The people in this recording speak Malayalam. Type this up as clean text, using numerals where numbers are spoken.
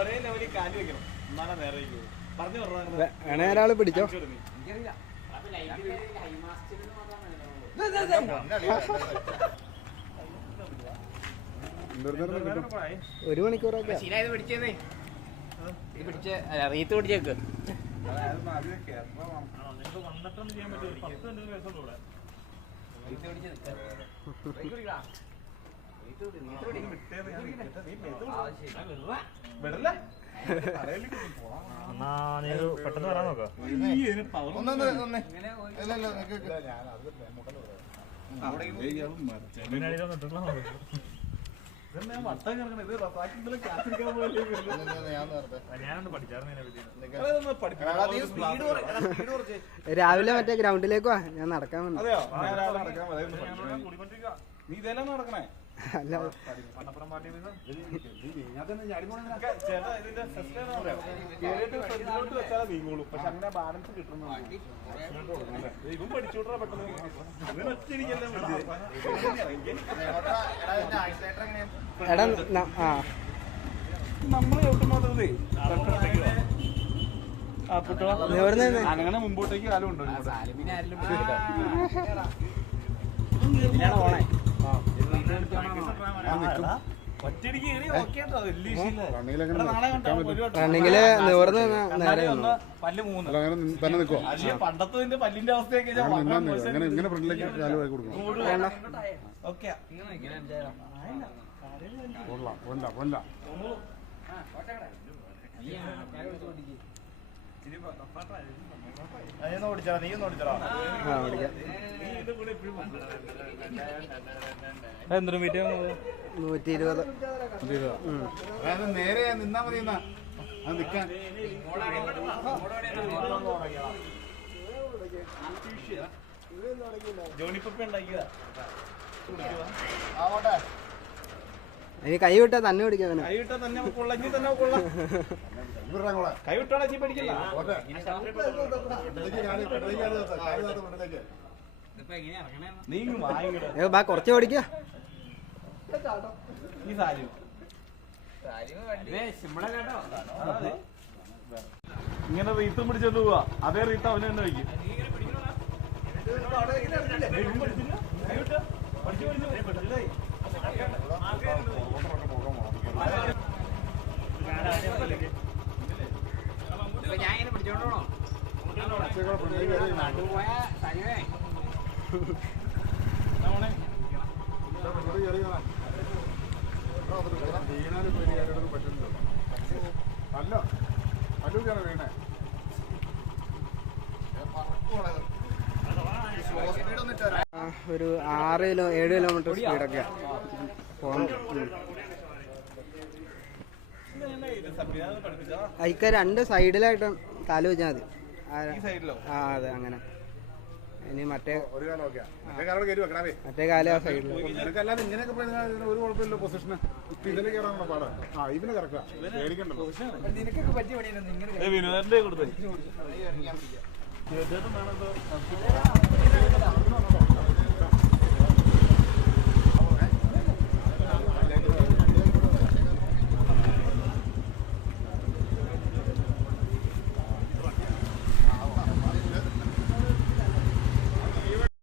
ഒരേ ലെവലിൽ കാല് വെക്കണം, എന്നാലും നേരെ പറഞ്ഞു വേണേ ഒരാള് പിടിച്ചോ. ഒരു മണിക്കൂറൊക്കെ റീത്ത് പിടിച്ചേക്ക്. വന്നിട്ടൊന്നും ചെയ്യാൻ പറ്റും. 10 മിനിറ്റ് ദിവസമുള്ള പെട്ടെന്ന് വരാൻ നോക്കാം. രാവിലെ മറ്റേ ഗ്രൗണ്ടിലേക്ക് വാ, ഞാൻ നടക്കാൻ വന്നു. നീ ഇതെല്ലാം നടക്കണേ. അല്ല നീങ്ങോളൂ, പക്ഷെ അങ്ങനെ ബാലൻസ് കിട്ടുന്നുണ്ട്. ഇവൻ പഠിച്ചോട്ടാ പെട്ടെന്ന്. എടാ നമ്മള് ചവിട്ടുമ്പോഴേ അങ്ങനെ മുമ്പോട്ടേക്ക് കാലം ഉണ്ടോ? റണ്ണിങ്ങില് നിവർന്ന് നേരെ പണ്ടത്തെ പല്ലിന്റെ അവസ്ഥയൊക്കെ എന്തൊരു മീറ്റ് 120. നേരെ നിന്നാ മതി. നിക്കാൻ ജോണിപ്പപ്പ ഉണ്ടാക്കിയതാ. ഇനി കൈ വിട്ടാ തന്നെ പിടിക്കാൻ. കൈ വിട്ടാ തന്നെ കൊള്ളി തന്നെ കൊള്ളാം. കൈ വിട്ടോളാ ചീ പഠിക്കില്ല. ബാ കുറച്ച് ഓടിക്കുക. ഈ സാരി ഇങ്ങനെ റീത്തും പിടിച്ചോണ്ട് പോവാ. അതേ റീത്ത് അവന് തന്നെ വയ്ക്കും. ഞാൻ പിടിച്ചോണ്ടോ അല്ല അല്ലൂക്കാണ് വീണേ. ഒരു 6-7 കിലോമീറ്റർ സ്പീഡൊക്കെ അതിക്ക് 2 സൈഡിലായിട്ട് കാല് വെച്ചാൽ മതി. ആ അതെ അങ്ങനെ. ഇനി മറ്റേ കാല് ആ സൈഡിൽ. ഒരു കുഴപ്പമില്ല. പൊസിഷന് ഇതിന് കയറാനുള്ള പാടാ. ഇതിന് കറക്റ്റാ. നിനക്കൊക്കെ പറ്റിയ പണിയാണ്. വിനോദന്റെ കൊടുത്തേ